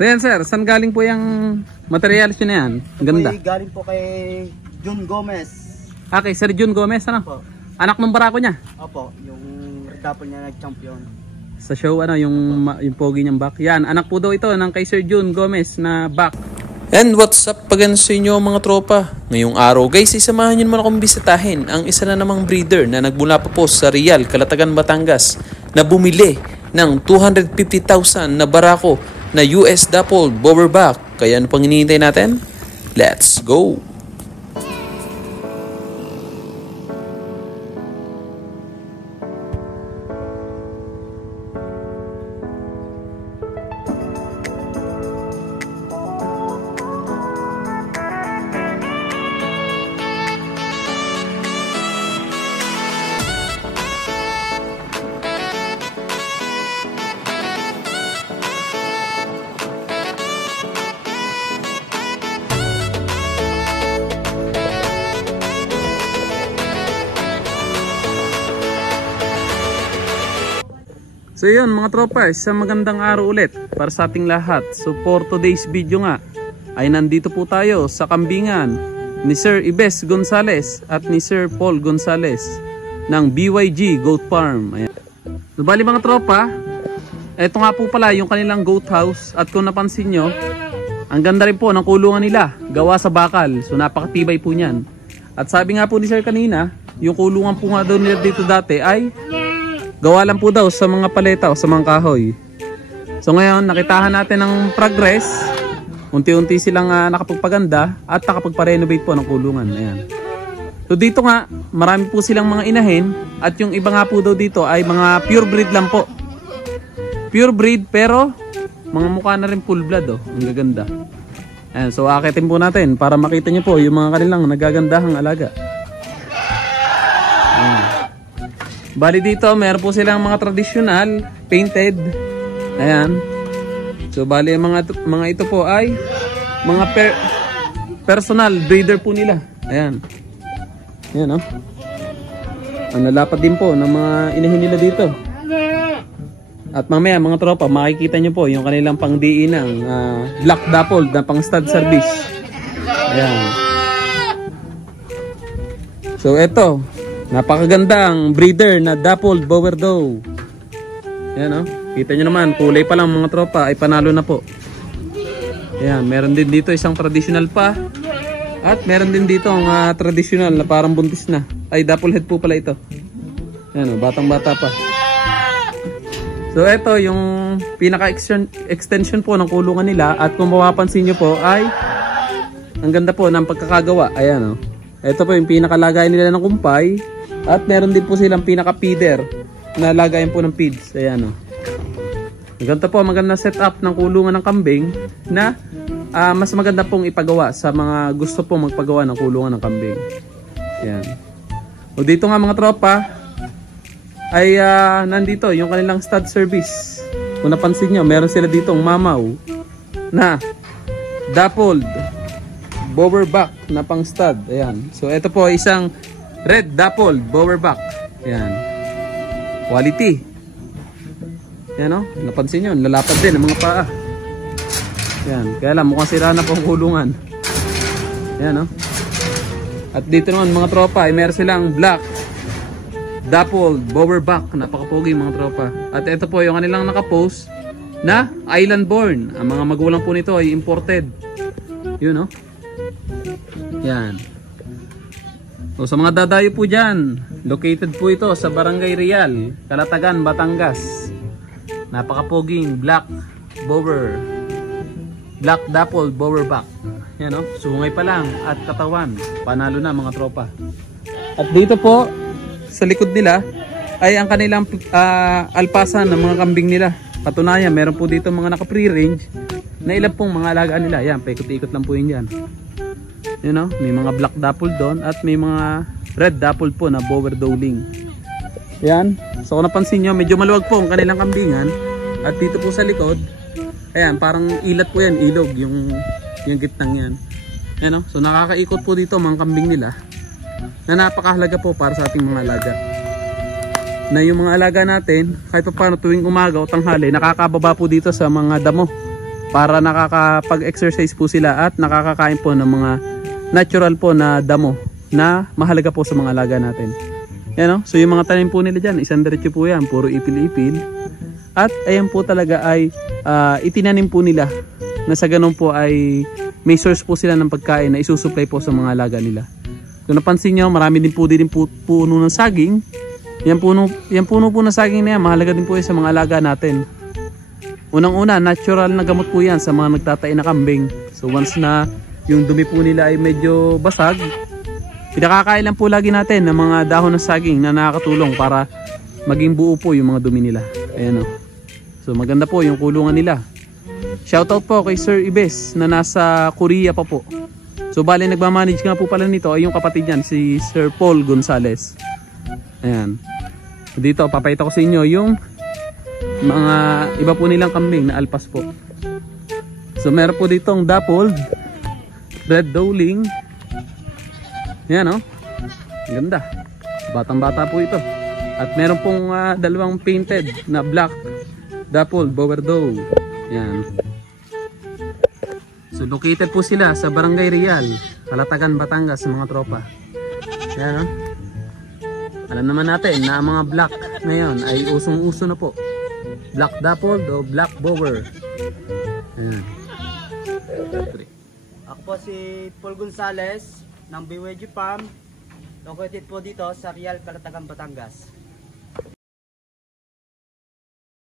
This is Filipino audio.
So yan sir, saan galing po yung materials nyo na yan? Ang ganda. Galing po kay Jun Gomez. Okay, Sir Jun Gomez, ano? Opo. Anak ng barako niya? Opo, yung redapol niya nag-champion. Sa show, ano, yung pogi niyang back. Yan, anak po daw ito ng kay Sir Jun Gomez na back. And what's up pagano sa inyo mga tropa? Ngayong araw guys, isamahan nyo naman akong bisitahin ang isa na namang breeder na nagmula pa po sa Real, Calatagan, Batangas na bumili ng 250,000 na barako na US Dappled Bowerback. Kaya ano pang hinihintay natin? Let's go! So yun mga tropa, isang magandang araw ulit para sa ating lahat. So for today's video nga ay nandito po tayo sa kambingan ni Sir Ibes Gonzales at ni Sir Paul Gonzales ng BYG Goat Farm. Ayan. So bali mga tropa, ito nga po pala yung kanilang goat house. At kung napansin nyo, ang ganda rin po ng kulungan nila, gawa sa bakal. So napakatibay po nyan. At sabi nga po ni Sir kanina, yung kulungan po nga daw nila dito dati ay gawa lang po daw sa mga paleta o sa mga kahoy. So ngayon, nakitahan natin ang progress. Unti-unti silang nakapagpaganda at nakapagpa-renovate po ng kulungan. Ayan. So dito nga, marami po silang mga inahin. At yung iba nga po daw dito ay mga pure breed lang po. Pure breed pero mga mukha na rin full blood. Oh. Ang gaganda. Ayan, so akitin po natin para makita nyo po yung mga kanilang nagagandahang alaga. Ayan. Bali dito, meron po silang mga traditional, painted. Ayan. So bali mga ito po ay mga personal breeder po nila. Ayan. Ayan oh. Ang nalapat din po ng mga inahin nila dito. At mamaya mga tropa, makikita nyo po yung kanilang pangdiinang black dappled na pang stud service. Ayan. So eto, napakagandang breeder na Dappled Bower Doe. Ayan o. Kita nyo naman, kulay pa lang mga tropa ay panalo na po. Ayan, meron din dito isang traditional pa. At meron din dito ang traditional na parang buntis na. Ay, dapple head po pala ito. Ayan o, batang bata pa. So ito yung pinaka-extension po ng kulungan nila. At kung mapapansin nyo po ay ang ganda po ng pagkakagawa. Ayan o. Ito po yung pinakalagay nila ng kumpay. At meron din po silang pinaka-feeder na lagayan po ng feeds. Ayan o. Ganito po, maganda setup ng kulungan ng kambing na mas maganda pong ipagawa sa mga gusto pong magpagawa ng kulungan ng kambing. Ayan. O dito nga mga tropa ay nandito yung kanilang stud service. Kung napansin nyo, meron sila dito ang mamaw na dappled bowerback na pang stud. Ayan. So ito po isang red dappled bowerback. Ayan. Quality. Ayan o. Napansin nyo. Lalapad din ang mga paa. Ayan. Kaya lang mukhang sira na po ang kulungan. Ayan o. At dito naman mga tropa ay meron silang black dappled bowerback. Napakapogi mga tropa. At ito po yung kanilang nakapost na island born. Ang mga magulang po nito ay imported. Yun o. Yan. So sa mga dadayo po dyan, located po ito sa Barangay Real, Calatagan, Batangas. Napakapoging black dappled bowerback. Yan o, sungay pa lang at katawan, panalo na mga tropa. At dito po sa likod nila ay ang kanilang alpasan ng mga kambing nila. Katunayan, meron po dito mga naka pre-range na ilan pong mga alagaan nila. Yan, paikot-ikot lang po yun dyan. You know, may mga black dappled doon at may mga red dappled po na bower doeling. Yan. So kung napansin nyo, medyo maluwag po ang kanilang kambingan. At dito po sa likod, ayan, parang ilat po yan, ilog, yung gitnang yan. Yan o. So nakakaikot po dito mga kambing nila na napakahalaga po para sa ating mga alaga. Na yung mga alaga natin, kahit pa paano tuwing umaga o tanghali, nakakababa po dito sa mga damo para nakakapag-exercise po sila at nakakakain po ng mga natural po na damo na mahalaga po sa mga alaga natin. Yan, no? So yung mga tanim po nila dyan, isang diretso po yan, puro ipil-ipil. At ayan po talaga ay itinanim po nila na sa ganun po ay may source po sila ng pagkain na isusupply po sa mga alaga nila. Kung napansin nyo, marami din puno ng saging. Yan puno po ng saging na yan, mahalaga din po yan sa mga alaga natin. Unang-una, natural na gamot po yan sa mga nagtatay na kambing. So once na yung dumi po nila ay medyo basag, pinakakain lang po lagi natin ng mga dahon ng saging na nakakatulong para maging buo po yung mga dumi nila. Ayan o. So maganda po yung kulungan nila. Shoutout po kay Sir Ibes na nasa Korea pa po. So bali nagmamanage nga po pala nito ay yung kapatid niyan, si Sir Paul Gonzales. Ayan. Dito papakita ko sa inyo yung mga iba po nilang kambing na alpas po. So meron po ditong dappled, red dowling. Yan o. Ganda. Batang bata po ito. At meron pong dalawang painted na black dappled Bower Doe. Yan. So located po sila sa Barangay Real, Calatagan, Batangas mga tropa. Yan o. Alam naman natin na ang mga black ngayon ay usong-uso na po. Black dappled o black bower. Ayan. Ako po si Paul Gonzales ng BYG Farm. Located po dito sa Real, Calatagan, Batangas.